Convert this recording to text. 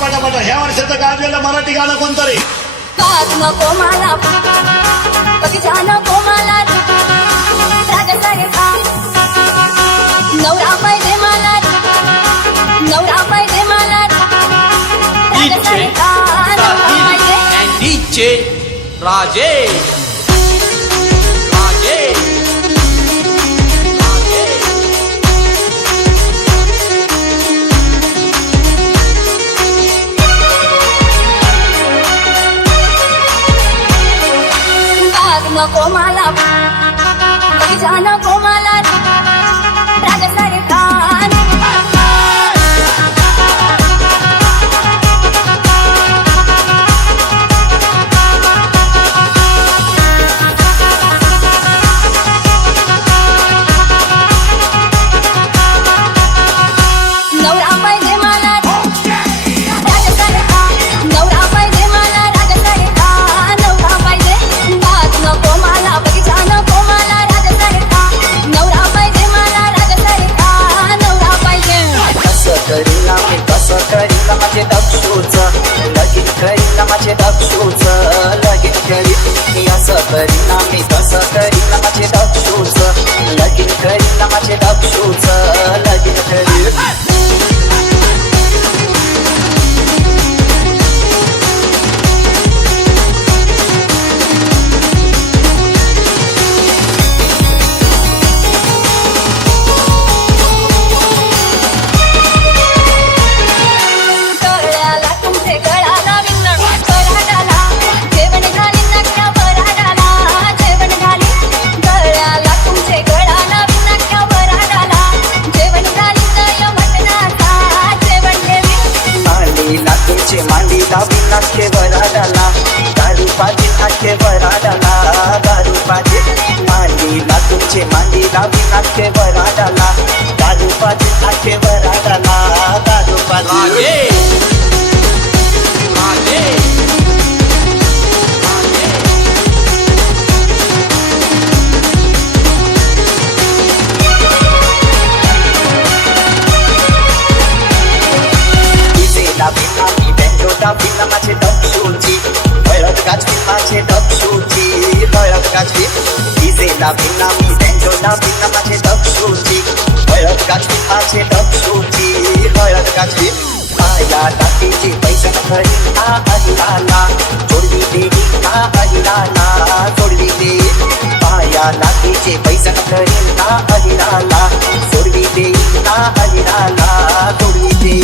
पटा पटा पटा ह्या वर्षाचं गाजलेलं मराठी गाणं कोणतं रे? नको मला बगीचा नको मला राग सारखा नवरा पाहिजे मला नवरा पाहिजे मला राग सारखा नवरा पाहिजे. and DJ Rajesh. नको मला बगीचा नको मला राग सारखा नवरा पाहिजे मला राग सारखा नवरा पाहिजे मला राग सारखा नवरा पाहिजे. नको मला बगीचा नको मला राग सारखा नवरा पाहिजे मला राग सारखा नवरा पाहिजे. कसं करीला मी कसं करीला माझे दक्षूच लगीन करीला माझे दक्षूच लगीन करी मी असं करीला मी तसं करीला माझे दक्षूच लगीन करीला माझे दक्षूच लगीन करी. मांडी दाबी नाके वराडाला दारू पाजी नाके वराडाला दारू पाजी मांडीला तुमचे मांडी दाबी नाके वराडाला दारू पाजी नाके वराडाला दारू पाजी. बिना माझे दक्षूची हळद गाजवी माझे दक्षूची हळद गाजवी डिझेला बिना मी त्यांजोला बिना माझे दक्षूची हळद गाजवी माझे दक्षूची हळद गाजवी. माया टाकीची पैसा घरी ना अहिराला जोडवी देई ना अहिराला जोडवी दे माया टाकीचे पैसा घरी ना अहिराला जोडवी देई ना अहिराला जोडवी दे.